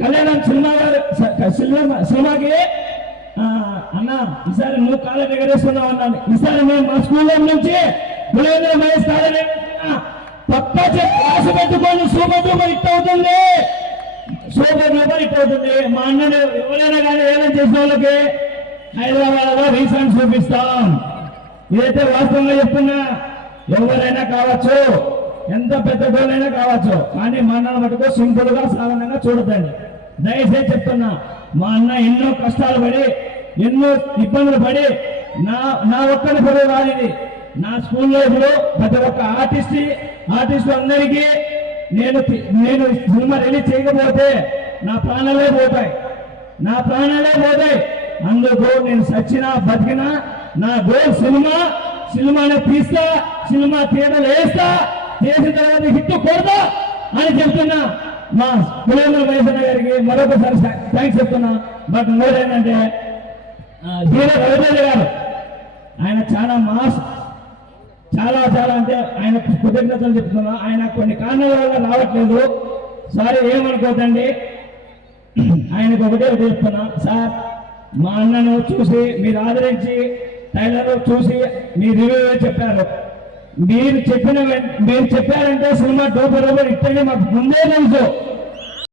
కళ్యాణం సినిమాకి అన్న ఈసారి నువ్వు కాలేజ్ ఎగరేస్తున్నావు అన్నాను. ఈసారి మేము మా స్కూల్లో నుంచి గులేంద్ర మహేష్ కాలేజ్ పక్క క్లాసు పెట్టుకొని సూపర్ డూపర్ హిట్ అవుతుంది, సూపర్ డూపర్ హిట్ అవుతుంది. మా అన్నని ఎవరైనా కానీ ఏమైనా చేసిన వాళ్ళకి హైదరాబాద్ లో రీసెంట్ చూపిస్తాం. ఇదైతే వాస్తవంగా చెప్తున్నా. ఎవరైనా కావచ్చు, ఎంత పెద్ద గోలైనా కావచ్చు, కానీ మా అన్న మటుకు సింపుల్ గా సాధారణంగా చూడద్దండి. దయచేసి చెప్తున్నా, మా అన్న ఎన్నో కష్టాలు పడి ఎన్నో ఇబ్బందులు పడి నా ఒక్కరి పడి రానిది. నా స్కూల్ లైఫ్ లో ప్రతి ఒక్క ఆర్టిస్ట్ అందరికీ నేను సినిమా రిలీజ్ చేయకపోతే నా ప్రాణాలే పోతాయి. అందుకు నేను సచ్చినా బతికినా నా గోల్ సినిమాని తీస్తా, సినిమా థియేటర్లు వేస్తా, చేసిన తర్వాత హిట్ కొడతా అని చెప్తున్నా. మా గులేంద్ర మహేష్ గారికి మరొకసారి థ్యాంక్స్ చెప్తున్నా. బట్ ఇంకోటేంటంటే హీరో రవితేజ గారు, ఆయన చాలా మాస్, చాలా అంటే ఆయన కృతజ్ఞతలు చెప్తున్నా. ఆయన కొన్ని కారణాల వల్ల రావట్లేదు, సారీ ఏమనుకోదండి. ఆయనకు ఒకటే చెప్తున్నా, సార్ మా అన్నను చూసి మీరు ఆదరించి ట్రైలర్ చూసి మీ రివ్యూ చెప్పారు. మీరు చెప్పారంటే సినిమా డోపర్ ఇట్టని మాకు ముందే తెలుసు.